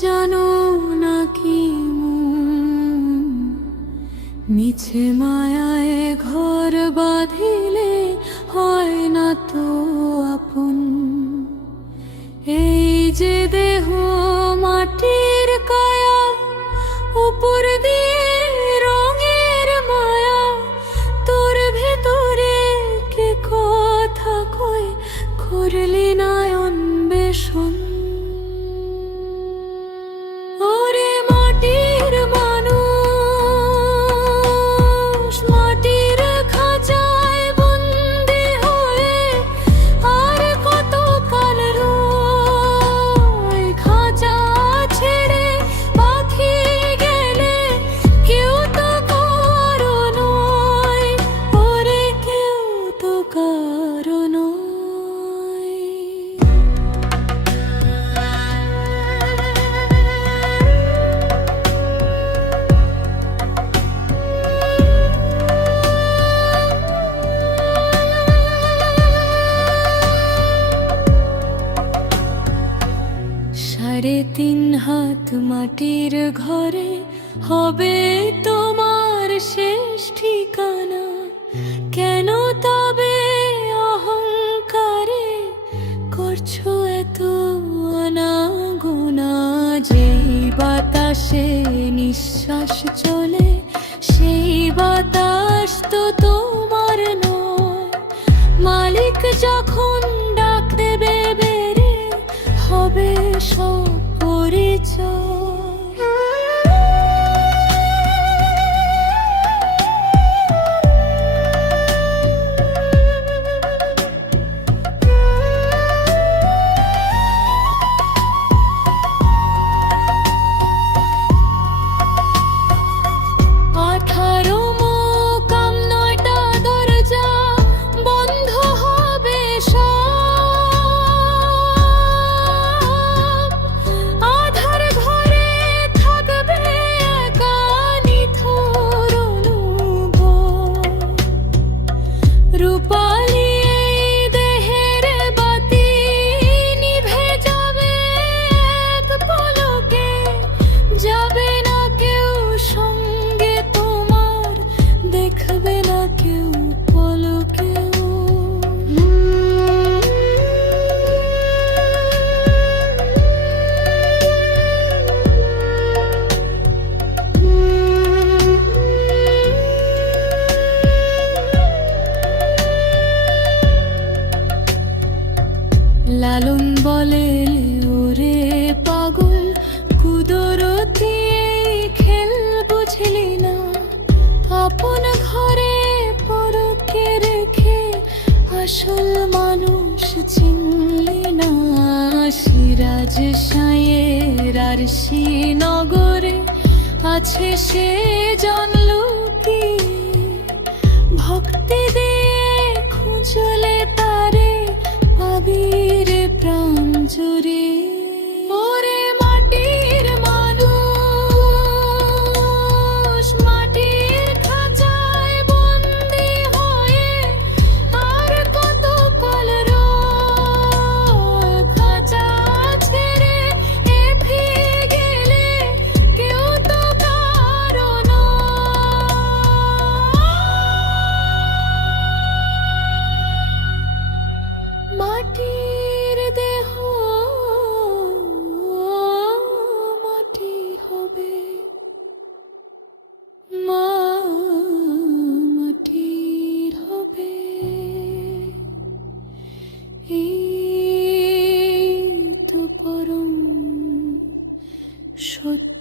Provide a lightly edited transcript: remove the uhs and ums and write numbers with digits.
জানো নাকি মিছে মায়ায় ঘর বাঁধিলে হয় না তো আপন। এই যে দেহ মাটির কায়া, উপর দিয়ে রঙের মায়া, তোর ভেতরে কে কথা কয় করলি না অন্বেষণ। ওরে মাটির মানুষ, মাটির খাঁচায় বন্দি হয়ে আর কত কাল রয়। খাঁচা ছেড়ে পাখি গেলে কেউ তো কারো নয়, ওরে কেউ তো কারো নয়। সাড়ে 3 হাত মাটির ঘরে হবে তোমার শেষ ঠিকানা। কেন তবে অহংকারে করছো এত আনাগোনা? যেই বাতাসে নিঃশ্বাস চলে সেই বাতাস তো তোমার নয়। মালিক যখন ডাক দেবে বেরে হবে সব পরিচয়। রূপালি এই দেহের বাতি নিভে যাবে এক পলকে, যাবে না কেউ সঙ্গে তোমার, দেখবে না কেউ পলকেও। লালন বলে ওরে পাগল, কুদরতি খেল বুঝলি না। আপন ঘরে পরকে রেখে আসল মানুষ চিনলি না। সিরাজ সাঁয়ের আর শ্রীনগরে আছে সে জানলো কি? ভক্তি দিয়ে খুঁজলে তারে পাবি রে প্রাণ জুড়ে। ওরে মাটির মানুষ, মাটির খাঁচায় বন্দি হয়ে আর কত কাল রয়। খাঁচা ছেড়ে এফে গেলে কেউ তো কারো নয়। মাটির দেহ মাটি হবে, মা মাটির হবে। এই তো পরম সত্য।